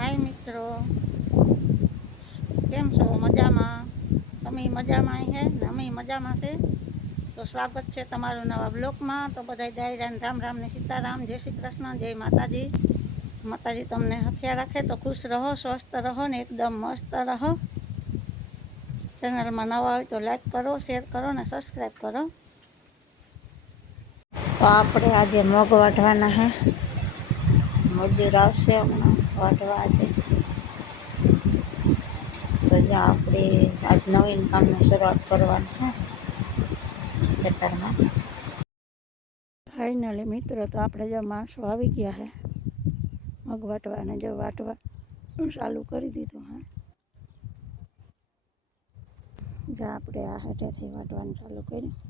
હાય મિત્રો. કેમ છો? મજામાં? તમે મજામાં હે? ને અમે મજામાં છે. તો સ્વાગત છે તમારું નવા બ્લોકમાં. તો બધા ડાયરાને રામ રામ ને સીતારામ. જય શ્રી કૃષ્ણ, જય માતાજી. માતાજી તમને હથિયાર રાખે તો ખુશ રહો, સ્વસ્થ રહો ને એકદમ મસ્ત રહો. ચેનલમાં નવા હોય તો લાઈક કરો શેર કરો ને સબસ્ક્રાઈબ કરો. તો આપણે આજે મગ વાઢવાના હે. મજૂર આવશે હમણાં. વાઢવા છે તો જ્યાં આપણે આજ નવીન કામની શરૂઆત કરવાની હે ખેતરમાં. ફાઇનલી મિત્રો, તો આપણે જો માણસો આવી ગયા હે મગ વાટવાને. જો વાટવા ચાલુ કરી દીધું હા. જ્યાં આપણે આ હેઠેથી વાટવાનું ચાલુ કર્યું.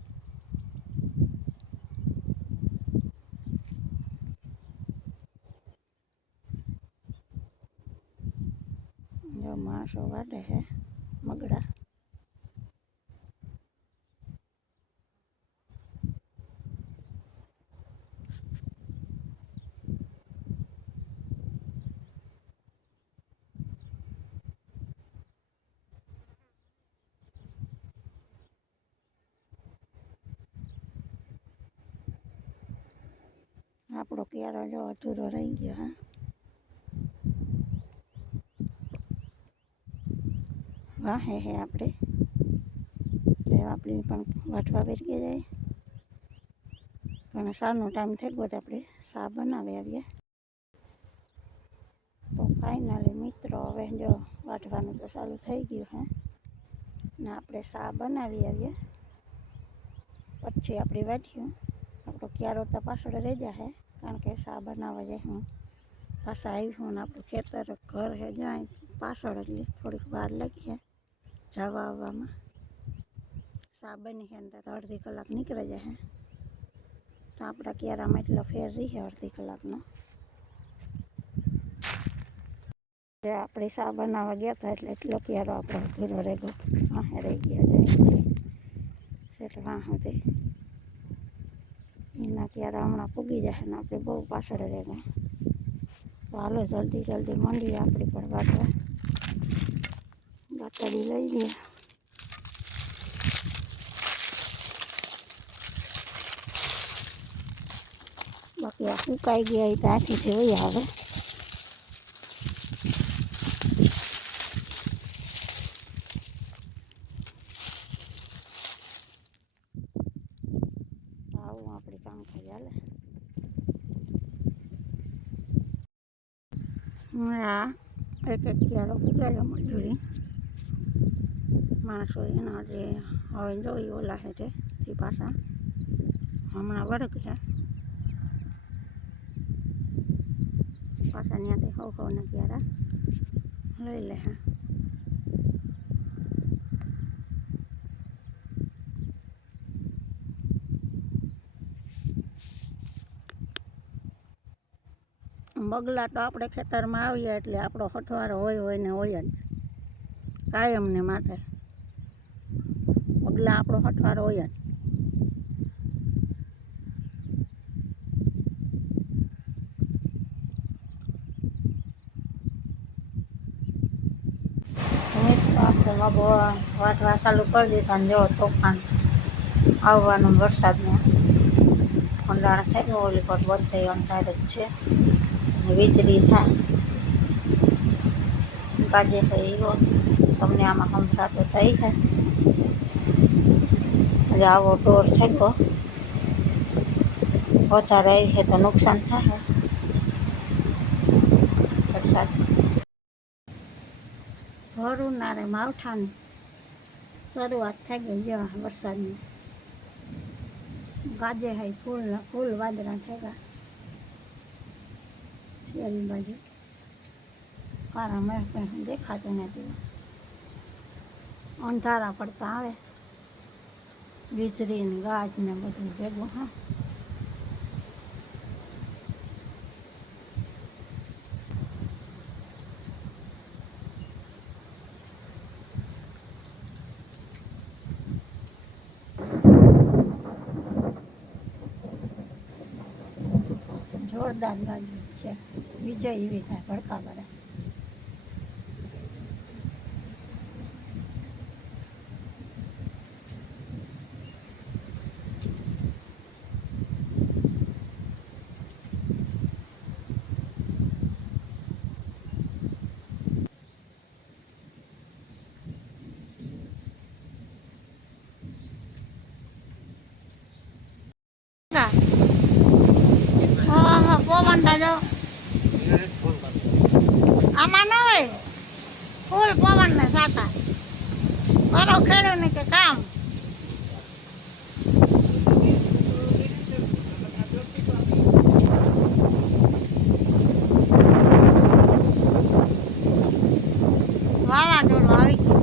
જો માણસો વાટે છે મગડા આપણો ક્યારો જો અધૂરો રહી ગયો હા વાહે હે આપણે એટલે આપણી પણ વાટવા બેસી જાય પણ સારનો ટાઈમ થઈ ગયો તો આપણે સા બનાવી આવીએ તો ફાઇનલી મિત્રો હવે જો વાટવાનું તો ચાલુ થઈ ગયું હે, ને આપણે સા બનાવી આવીએ, પછી આપણે વાટ્યું આપણો ક્યારો તો પાછળ રહી જશે કારણ કે સા બનાવવા જાય હું, પાછા આવ્યું ને આપણું ખેતર, ઘર હે, જાય પાછળ એટલે થોડીક વાર લાગી છે જવા આવવામાં સા બની છે ને તો અડધી કલાક નીકળી જશે તો આપણા ક્યારામાં એટલો ફેર રહી અડધી કલાકનો. જે આપણે સા બનાવવા ગયા હતા એટલે એટલો ક્યારો આપણો અધૂરો રહી ગયો. વાહે રહી ગયા જાય એટલે વાહ સુધી એના ક્યારે હમણાં પૂગી જશે ને આપણે બહુ પાછળ રહી ગયા. તો હાલો જલ્દી જલ્દી મંડીએ આપણે પણ વાટવા ગાતડી લઈ લઈએ બાકી આ સુકાઈ ગયા એ ત્યાંથી જોઈ આવે આવું આપણે કામ ખાઈ હાલે હમણાં એક એક ક્યારો ઉગાડ્યો મજૂરી માણસો એના જે હવે જોઈ ઓલા હેઠે તે પાછા. હમણાં વર્ગ છે. પાછા ત્યાંથી હવ હવના ક્યારે લઈ લે હા. બગલા તો આપણે ખેતરમાં આવીએ એટલે આપણો હઠવારો હોય હોય ને હોય જ. કાયમને માટે. બગલા આપણો હઠવારો હોય જ મિત્રો આપણે મગ વાટવા ચાલુ કરી દીધા ને જો તોફાન આવવાનું વરસાદને ઊંડાણ થઈ ગયું ઓલી કોટ બંધ થઈ અંધાર જ છે ને વીજળી થાય ગાજે છે એવો તમને આમાં સંભળાતો થઈ છે એટલે આવો ડોર થઈ ગયો વધારે આવી છે તો નુકસાન થાય વરસાદ ભરું નારે માવઠાની શરૂઆત થઈ ગઈ જો વરસાદની ગાજે hay ફૂલ ફૂલ વાદળા થઈ ગયા શેરી બાજુ કારા મેં કંઈ દેખાતું નથી અંધારા પડતા આવે વીજળી ને ગાજ ને બધું ભેગું, હા. જોરદાર ગાજ્યું છે. વિજય એવી થાય ભડકા પડે પવન જો આમાં ન હોય. ફૂલ પવન ને સાતા. મારો ખેડૂ ને કે કામ વાવાઝોડું આવી ગયું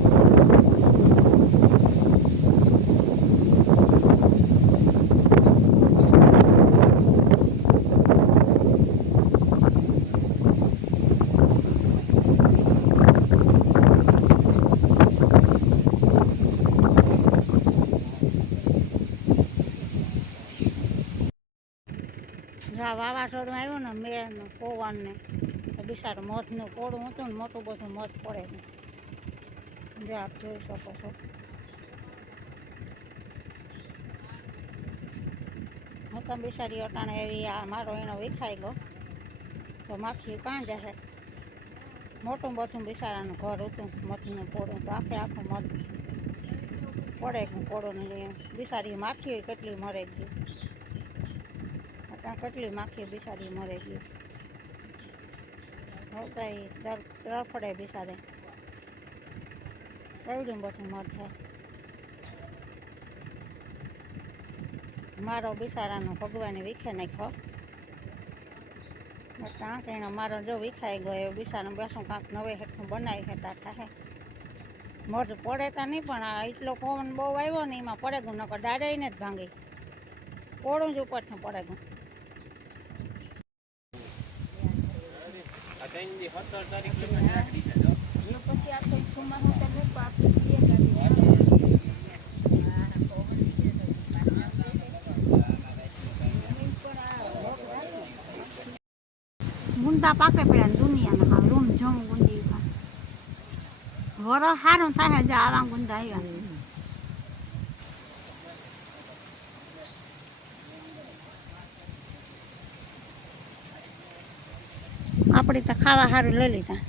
જા વાવાઝોડું આવ્યું ને મેં પવન ને. તો બિચારું મધનું કોળું હતું ને મોટું બધું મધ પડે ને જે આપ જોઈ શકો છો. હું તો બિસારી અટાણે એવી આ મારો એનો વિખાઈ ગયો. તો માખી કાં જશે? મોટું બધું બિસારાનું ઘર હતું, મધનું કોળું. તો આખે આખું મધ પડે કે પોળો ને બિચારી માખી કેટલી મરે ગઈ ત્યાં કેટલી માખી બિસારી મરે ગઈ હોતા દર તરફડે બિસારે કેવડું બધું મર થાય. મારો બિસારાનો ભગવાને વીખે નાખ્યો. ત્યાં કહીને મારો જો વિખાઈ ગયો બિસારા બેસું કાંક નવે હેઠું બનાવી હેતા થાય મરજ પડે તો નહીં, પણ આ એટલો પવન બહુ આવ્યો ને, એમાં પડે ગયું નકર ડાયરેક્ટ ને જ ભાંગી. પોળું જ ઉપરથી પડે ગયું પછી આપણે સુમાં ગુંદા પાકે પડ્યા દુનિયાના હા રૂમ જમ ગુંદી વરો સારું થાય જ આવા ગુંદા આવ્યા. આપણે તો ખાવા સારું લઈ લીધા.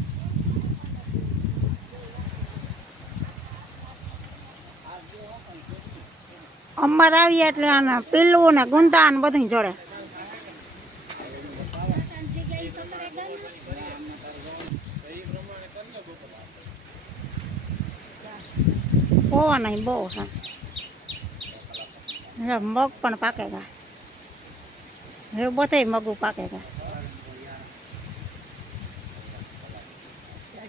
અમાર આવીએ એટલે આના પીલું ને ગુંદા ને બધું જોડે. પવન નહીં બહુ હા મગ પણ પાકેગા હવે બધે મગું